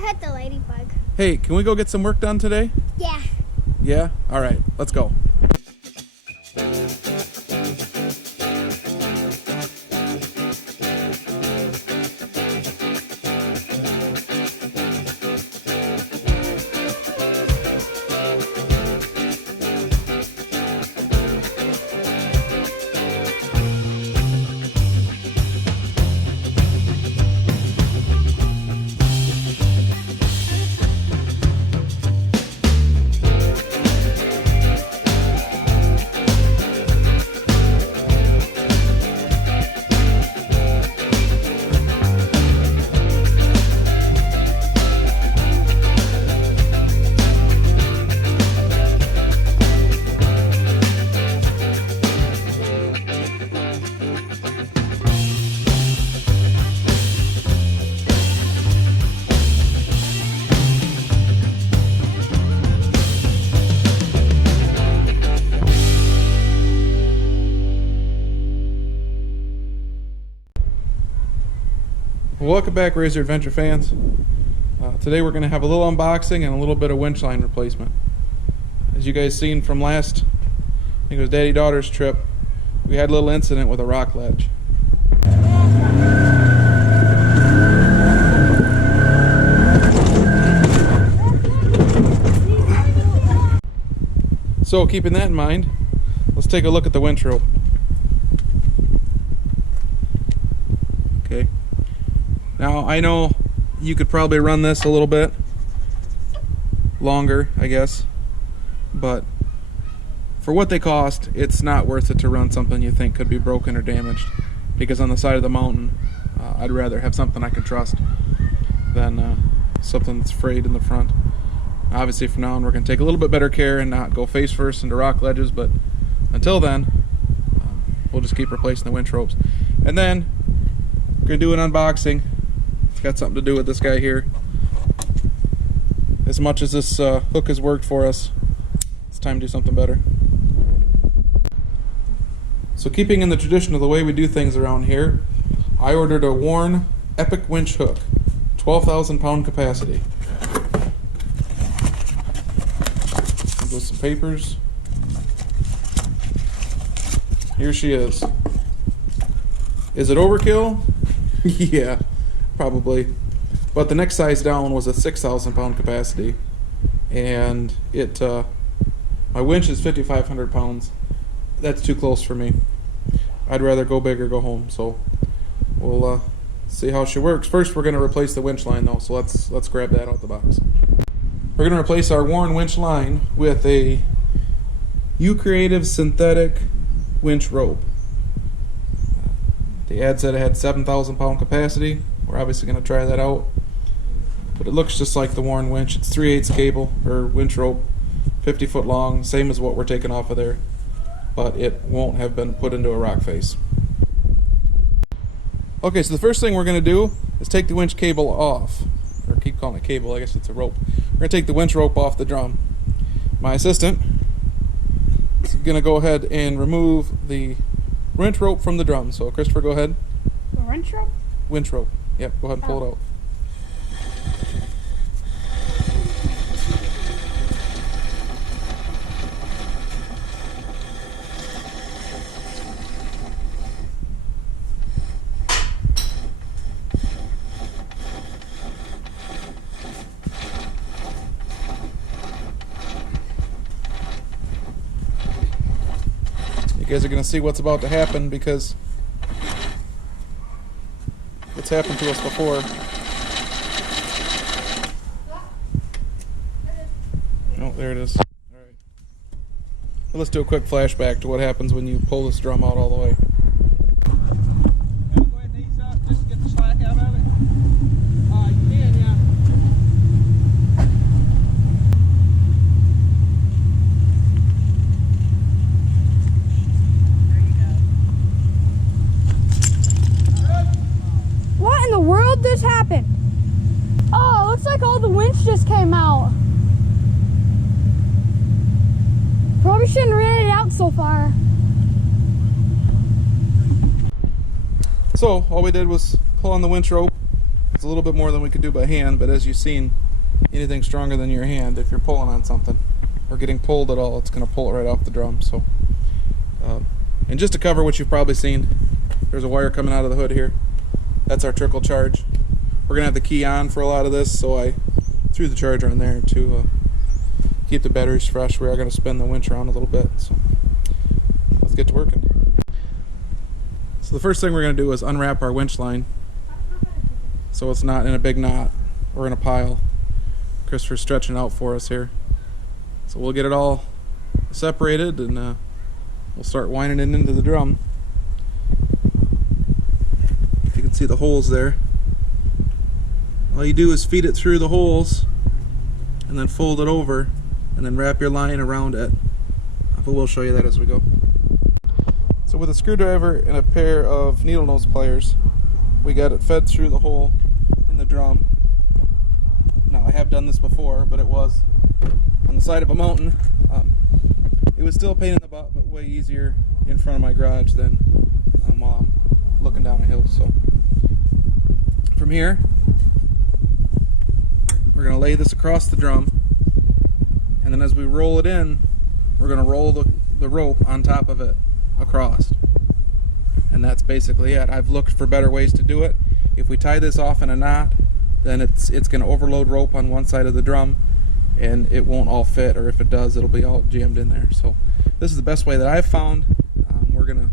I hit the ladybug. Hey, can we go get some work done today? Yeah. Yeah? All right, let's go. Welcome back, Razor Adventure fans. Today we're going to have a little unboxing and a little bit of winch line replacement. As you guys seen from last, I think it was Daddy-Daughter's trip, we had a little incident with a rock ledge. So keeping that in mind, let's take a look at the winch rope. Okay. Now, I know you could probably run this a little bit longer, I guess, but for what they cost, it's not worth it to run something you think could be broken or damaged, because on the side of the mountain, I'd rather have something I can trust than something that's frayed in the front. Obviously, from now on, we're going to take a little bit better care and not go face first into rock ledges, but until then, we'll just keep replacing the winch ropes. And then, we're going to do an unboxing. Got something to do with this guy here. As much as this hook has worked for us, it's time to do something better. So keeping in the tradition of the way we do things around here, I ordered a Warn Epic winch hook, 12,000 pound capacity. With some papers. Here she is. Is it overkill? Yeah. Probably, but the next size down was a 6,000 pound capacity, and my winch is 5,500 pounds. That's too close for me. I'd rather go big or go home. So we'll see how she works. First, we're going to replace the winch line though. So let's grab that out the box. We're going to replace our Warn winch line with a U-Creative synthetic winch rope. The ad said it had 7,000 pound capacity. We're obviously going to try that out, but it looks just like the Warn winch. It's 3/8 cable or winch rope, 50 foot long, same as what we're taking off of there, but it won't have been put into a rock face. Okay, so the first thing we're going to do is take the winch cable off, or keep calling it cable, I guess it's a rope. We're going to take the winch rope off the drum. My assistant is going to go ahead and remove the winch rope from the drum. So Christopher, go ahead. The winch rope? Winch rope. Yep, go ahead and pull it out. You guys are going to see what's about to happen because it's happened to us before. Oh, there it is. All right. Well, let's do a quick flashback to what happens when you pull this drum out all the way. Go ahead and ease up just to get the slack out of it. You can, yeah. What in the world just happened? Oh, it looks like all the winch just came out. Probably shouldn't have ran it out so far. So all we did was pull on the winch rope, It's a little bit more than we could do by hand, but as you've seen, anything stronger than your hand, if you're pulling on something or getting pulled at all, it's going to pull it right off the drum. So, and just to cover what you've probably seen, there's a wire coming out of the hood here. That's our trickle charge. We're going to have the key on for a lot of this, so I threw the charger in there to keep the batteries fresh. We are going to spin the winch around a little bit, so let's get to working. So the first thing we're going to do is unwrap our winch line so it's not in a big knot or in a pile. Christopher's stretching out for us here. So we'll get it all separated and we'll start winding it into the drum. If you can see the holes there. All you do is feed it through the holes and then fold it over and then wrap your line around it. But we'll show you that as we go. So with a screwdriver and a pair of needle nose pliers, we got it fed through the hole in the drum. Now I have done this before, but it was on the side of a mountain. It was still a pain in the butt, but way easier in front of my garage than while I'm looking down a hill. So from here, we're going to lay this across the drum, and then as we roll it in, we're going to roll the rope on top of it across. And that's basically it. I've looked for better ways to do it. If we tie this off in a knot, then it's going to overload rope on one side of the drum and it won't all fit, or if it does, it'll be all jammed in there. So this is the best way that I've found. We're going to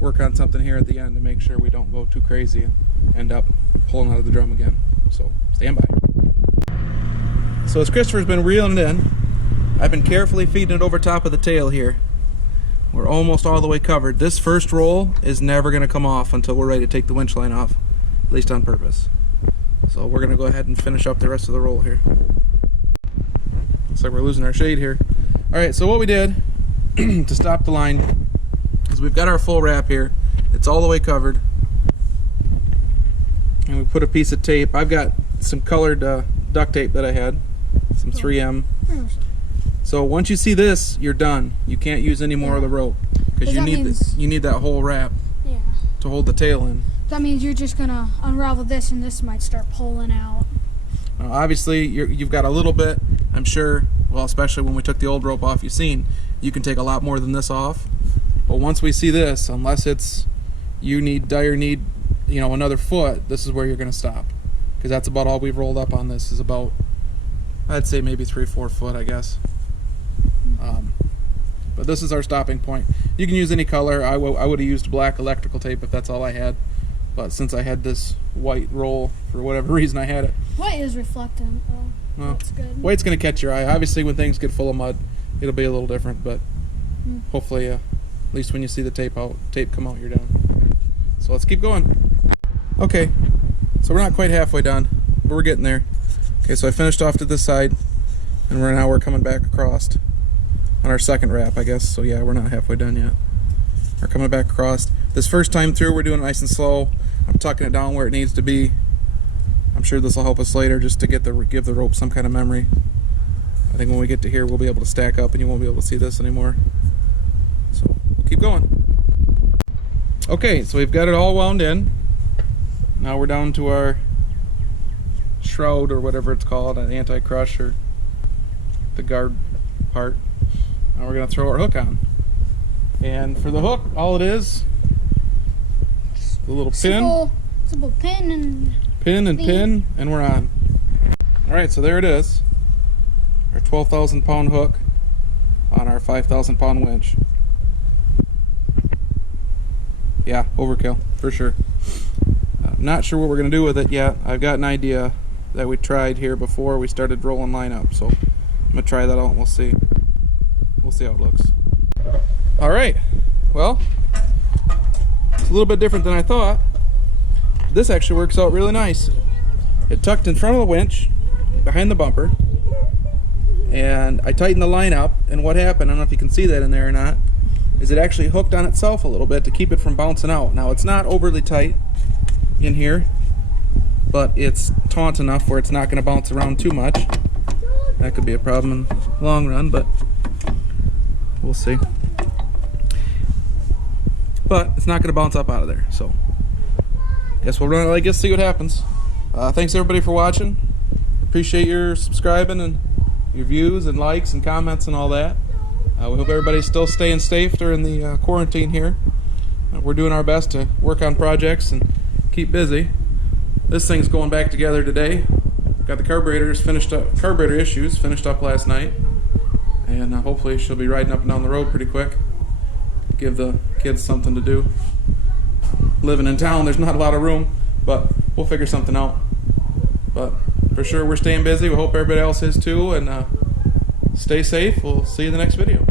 work on something here at the end to make sure we don't go too crazy and end up pulling out of the drum again. So stand by. So as Christopher's been reeling it in, I've been carefully feeding it over top of the tail here. We're almost all the way covered. This first roll is never going to come off until we're ready to take the winch line off, at least on purpose. So we're going to go ahead and finish up the rest of the roll here. Looks like we're losing our shade here. Alright, so what we did to stop the line is we've got our full wrap here. It's all the way covered. And we put a piece of tape. I've got some colored duct tape that I had, some 3M. So once you see this, you're done. You can't use any more of the rope because you need that whole wrap to hold the tail in. That means you're just gonna unravel this, and this might start pulling out. Now, obviously, you've got a little bit. I'm sure. Well, especially when we took the old rope off, you've seen you can take a lot more than this off. But once we see this, unless it's you need another foot, this is where you're gonna stop, because that's about all we've rolled up on this. Is about, I'd say maybe 3-4 foot, I guess. But this is our stopping point. You can use any color. I would have used black electrical tape if that's all I had. But since I had this white roll, for whatever reason I had it. White is reflectant, though. Well, that's good. White's going to catch your eye. Obviously, when things get full of mud, it'll be a little different. But hopefully, at least when you see the tape come out, you're done. So let's keep going. Okay, so we're not quite halfway done, but we're getting there. Okay, so I finished off to this side, and now we're coming back across on our second wrap, I guess. So yeah, we're not halfway done yet. We're coming back across. This first time through, we're doing it nice and slow. I'm tucking it down where it needs to be. I'm sure this will help us later just to give the rope some kind of memory. I think when we get to here, we'll be able to stack up and you won't be able to see this anymore. So we'll keep going. Okay, so we've got it all wound in. Now we're down to our shroud, or whatever it's called, an anti-crush, or the guard part. Now we're going to throw our hook on. And for the hook, all it is the little simple pin and pin, and we're on. Alright, so there it is. Our 12,000 pound hook on our 5,000 pound winch. Yeah, overkill, for sure. I'm not sure what we're going to do with it yet. I've got an idea that we tried here before we started rolling line up, so I'm going to try that out and we'll see. We'll see how it looks. Alright, well, it's a little bit different than I thought. This actually works out really nice. It tucked in front of the winch, behind the bumper, and I tightened the line up, and what happened, I don't know if you can see that in there or not, is it actually hooked on itself a little bit to keep it from bouncing out. Now, it's not overly tight in here, but it's taut enough where it's not going to bounce around too much. That could be a problem in the long run, but we'll see. But it's not going to bounce up out of there, so guess we'll run it, I guess, see what happens. Thanks everybody for watching. Appreciate your subscribing and your views and likes and comments and all that. We hope everybody's still staying safe during the quarantine here. We're doing our best to work on projects and keep busy. This thing's going back together today. Got the carburetor issues finished up last night, and hopefully she'll be riding up and down the road pretty quick. Give the kids something to do. Living in town, there's not a lot of room, but we'll figure something out. But for sure, we're staying busy. We hope everybody else is too, and stay safe. We'll see you in the next video.